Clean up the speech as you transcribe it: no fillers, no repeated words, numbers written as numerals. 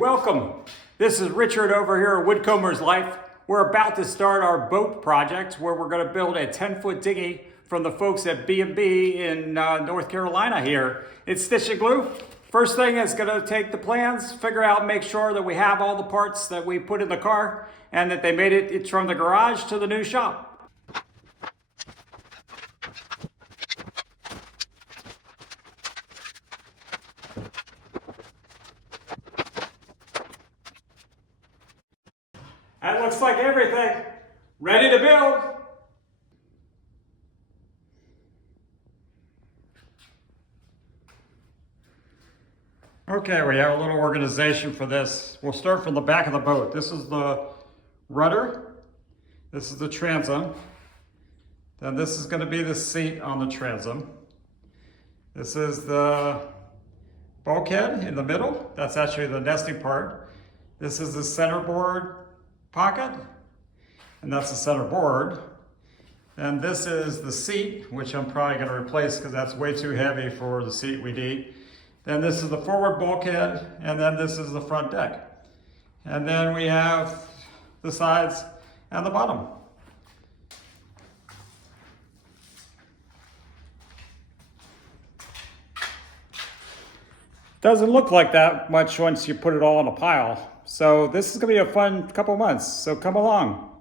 welcome. This is Richard over here at Woodcomber's Life. We're about to start our boat project where we're going to build a 10-foot dinghy from the folks at B&B in North Carolina here. It's stitch and glue. First thing is going to take the plans, figure out, make sure that we have all the parts that we put in the car and that they made it's from the garage to the new shop. That looks like everything. Ready to build. Okay, we have a little organization for this. We'll start from the back of the boat. This is the rudder. This is the transom. Then this is going to be the seat on the transom. This is the bulkhead in the middle. That's actually the nesting part. This is the centerboard pocket, and that's the center board. And this is the seat, which I'm probably going to replace because that's way too heavy for the seat we need. Then this is the forward bulkhead, and then this is the front deck. And then we have the sides and the bottom. Doesn't look like that much once you put it all in a pile. So this is going to be a fun couple months, so come along.